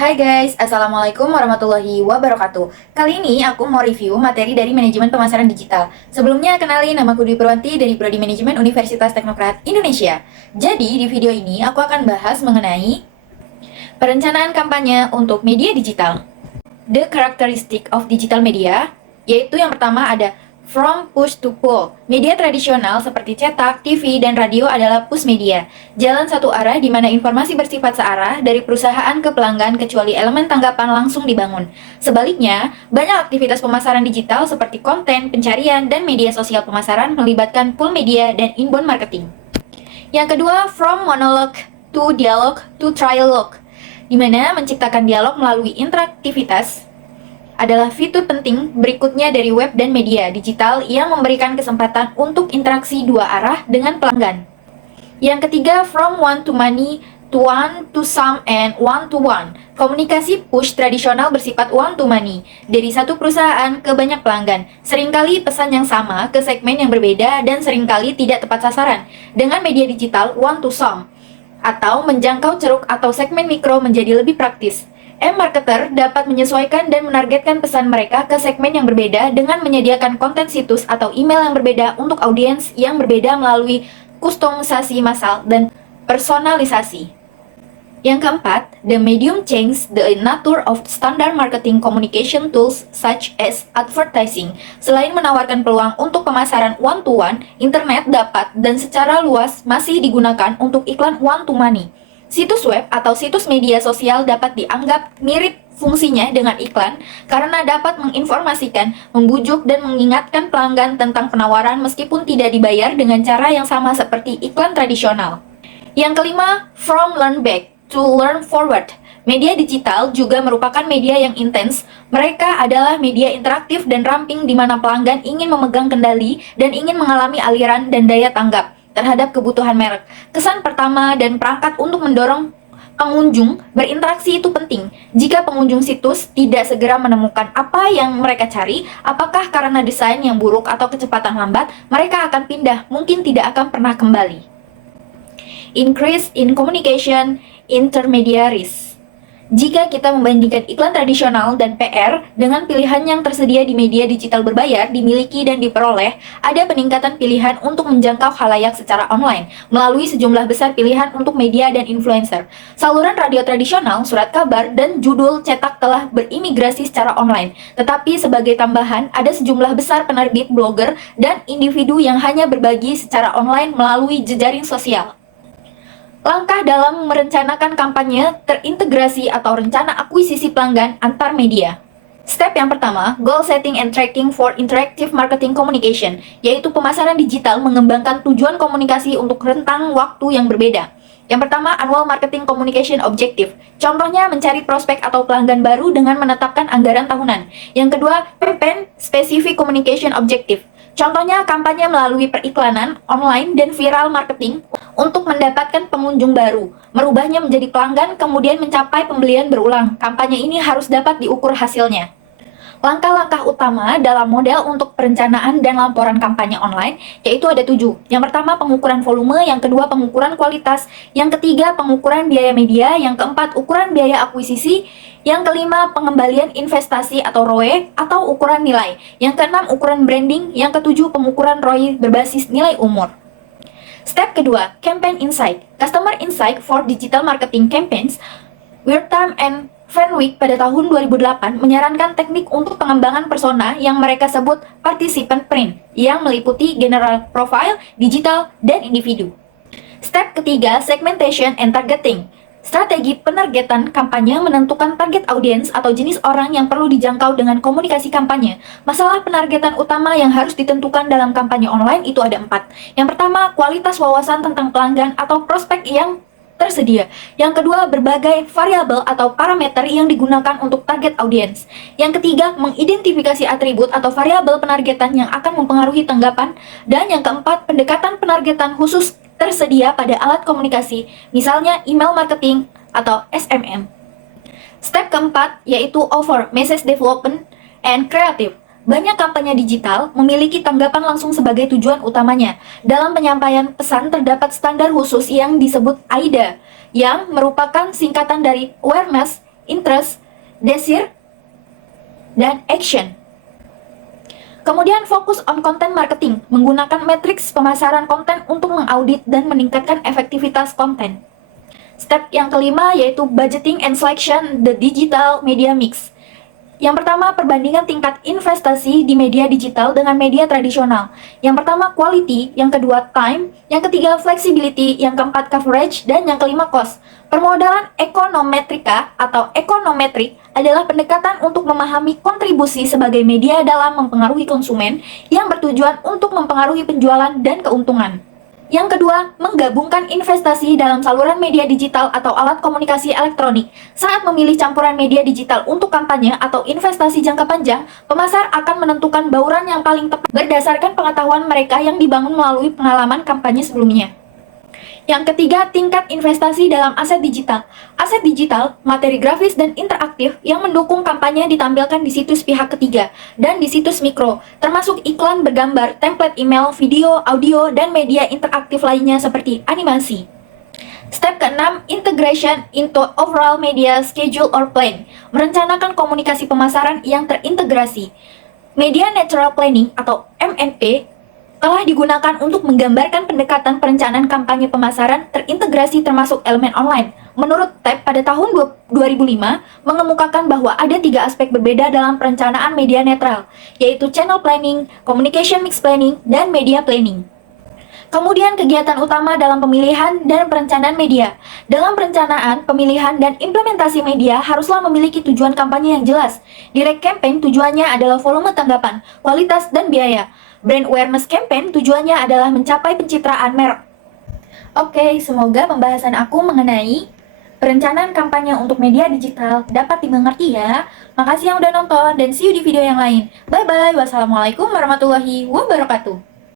Hai guys, Assalamualaikum warahmatullahi wabarakatuh. Kali ini aku mau review materi dari Manajemen Pemasaran Digital. Sebelumnya, kenalin, namaku Dwi Purwanti dari Prodi Manajemen Universitas Teknokrat Indonesia. Jadi, di video ini aku akan bahas mengenai perencanaan kampanye untuk media digital. The characteristic of digital media, yaitu yang pertama ada from push to pull. Media tradisional seperti cetak, TV, dan radio adalah push media. Jalan satu arah di mana informasi bersifat searah dari perusahaan ke pelanggan kecuali elemen tanggapan langsung dibangun. Sebaliknya, banyak aktivitas pemasaran digital seperti konten, pencarian, dan media sosial pemasaran melibatkan pull media dan inbound marketing. Yang kedua, from monologue to dialogue to trialogue, di mana menciptakan dialog melalui interaktivitas adalah fitur penting berikutnya dari web dan media digital yang memberikan kesempatan untuk interaksi dua arah dengan pelanggan. Yang ketiga, from one to many to one to some and one to one. Komunikasi push tradisional bersifat one to many, dari satu perusahaan ke banyak pelanggan. Seringkali pesan yang sama ke segmen yang berbeda dan seringkali tidak tepat sasaran. Dengan media digital one to some, atau menjangkau ceruk atau segmen mikro menjadi lebih praktis. M-marketer dapat menyesuaikan dan menargetkan pesan mereka ke segmen yang berbeda dengan menyediakan konten situs atau email yang berbeda untuk audiens yang berbeda melalui kustomisasi massal dan personalisasi. Yang keempat, the medium changed the nature of standard marketing communication tools such as advertising. Selain menawarkan peluang untuk pemasaran one-to-one, internet dapat dan secara luas masih digunakan untuk iklan one-to-many. Situs web atau situs media sosial dapat dianggap mirip fungsinya dengan iklan karena dapat menginformasikan, membujuk, dan mengingatkan pelanggan tentang penawaran meskipun tidak dibayar dengan cara yang sama seperti iklan tradisional. Yang kelima, from learn back to learn forward. Media digital juga merupakan media yang intens. Mereka adalah media interaktif dan ramping di mana pelanggan ingin memegang kendali dan ingin mengalami aliran dan daya tanggap terhadap kebutuhan merek. Kesan pertama dan perangkat untuk mendorong pengunjung berinteraksi itu penting. Jika pengunjung situs tidak segera menemukan apa yang mereka cari, apakah karena desain yang buruk atau kecepatan lambat, mereka akan pindah, mungkin tidak akan pernah kembali. Increase in communication intermediaries. Jika kita membandingkan iklan tradisional dan PR dengan pilihan yang tersedia di media digital berbayar, dimiliki dan diperoleh, ada peningkatan pilihan untuk menjangkau khalayak secara online melalui sejumlah besar pilihan untuk media dan influencer. Saluran radio tradisional, surat kabar, dan judul cetak telah berimigrasi secara online. Tetapi sebagai tambahan, ada sejumlah besar penerbit, blogger, dan individu yang hanya berbagi secara online melalui jejaring sosial. Langkah dalam merencanakan kampanye terintegrasi atau rencana akuisisi pelanggan antar media. Step yang pertama, goal setting and tracking for interactive marketing communication, yaitu pemasaran digital mengembangkan tujuan komunikasi untuk rentang waktu yang berbeda. Yang pertama, annual marketing communication objective. Contohnya mencari prospek atau pelanggan baru dengan menetapkan anggaran tahunan. Yang kedua, campaign specific communication objective. Contohnya kampanye melalui periklanan, online, dan viral marketing untuk mendapatkan pengunjung baru, merubahnya menjadi pelanggan, kemudian mencapai pembelian berulang. Kampanye ini harus dapat diukur hasilnya. Langkah-langkah utama dalam model untuk perencanaan dan laporan kampanye online yaitu ada 7. Yang pertama, pengukuran volume. Yang kedua, pengukuran kualitas. Yang ketiga, pengukuran biaya media. Yang keempat, ukuran biaya akuisisi. Yang kelima, pengembalian investasi atau ROE atau ukuran nilai. Yang keenam, ukuran branding. Yang ketujuh, pengukuran ROI berbasis nilai umur. Step kedua, campaign insight. Customer insight for digital marketing campaigns. Wirtam and Van Wyk pada tahun 2008 menyarankan teknik untuk pengembangan persona yang mereka sebut participant print, yang meliputi general profile, digital, dan individu. Step ketiga, segmentation and targeting. Strategi penargetan kampanye menentukan target audiens atau jenis orang yang perlu dijangkau dengan komunikasi kampanye. Masalah penargetan utama yang harus ditentukan dalam kampanye online itu ada 4. Yang pertama, kualitas wawasan tentang pelanggan atau prospek yang tersedia. Yang kedua, berbagai variabel atau parameter yang digunakan untuk target audiens. Yang ketiga, mengidentifikasi atribut atau variabel penargetan yang akan mempengaruhi tanggapan. Dan yang keempat, pendekatan penargetan khusus tersedia pada alat komunikasi, misalnya email marketing atau SMM. Step keempat yaitu offer message development and creative. Banyak kampanye digital memiliki tanggapan langsung sebagai tujuan utamanya. Dalam penyampaian pesan terdapat standar khusus yang disebut AIDA, yang merupakan singkatan dari awareness, interest, desire, dan action. Kemudian fokus on content marketing, menggunakan matriks pemasaran konten untuk mengaudit dan meningkatkan efektivitas konten. Step yang kelima yaitu budgeting and selection the digital media mix. Yang pertama, perbandingan tingkat investasi di media digital dengan media tradisional. Yang pertama, quality. Yang kedua, time. Yang ketiga, flexibility. Yang keempat, coverage. Dan yang kelima, cost. Permodalan ekonometrika atau ekonometrik adalah pendekatan untuk memahami kontribusi sebagai media dalam mempengaruhi konsumen yang bertujuan untuk mempengaruhi penjualan dan keuntungan. Yang kedua, menggabungkan investasi dalam saluran media digital atau alat komunikasi elektronik. Saat memilih campuran media digital untuk kampanye atau investasi jangka panjang, pemasar akan menentukan bauran yang paling tepat berdasarkan pengetahuan mereka yang dibangun melalui pengalaman kampanye sebelumnya. Yang ketiga, tingkat investasi dalam aset digital. Aset digital, materi grafis dan interaktif yang mendukung kampanye ditampilkan di situs pihak ketiga dan di situs mikro, termasuk iklan bergambar, template email, video, audio, dan media interaktif lainnya seperti animasi. Step ke-6, integration into overall media schedule or plan. Merencanakan komunikasi pemasaran yang terintegrasi. Media Natural Planning atau MNP telah digunakan untuk menggambarkan pendekatan perencanaan kampanye pemasaran terintegrasi termasuk elemen online. Menurut TEP pada tahun 2005 mengemukakan bahwa ada 3 aspek berbeda dalam perencanaan media netral, yaitu channel planning, communication mix planning, dan media planning. Kemudian kegiatan utama dalam pemilihan dan perencanaan media. Dalam perencanaan, pemilihan, dan implementasi media haruslah memiliki tujuan kampanye yang jelas. Direct campaign tujuannya adalah volume tanggapan, kualitas, dan biaya. Brand awareness campaign tujuannya adalah mencapai pencitraan merek. Oke, semoga pembahasan aku mengenai perencanaan kampanye untuk media digital dapat dimengerti ya. Makasih yang udah nonton dan see you di video yang lain. Bye-bye. Wassalamualaikum warahmatullahi wabarakatuh.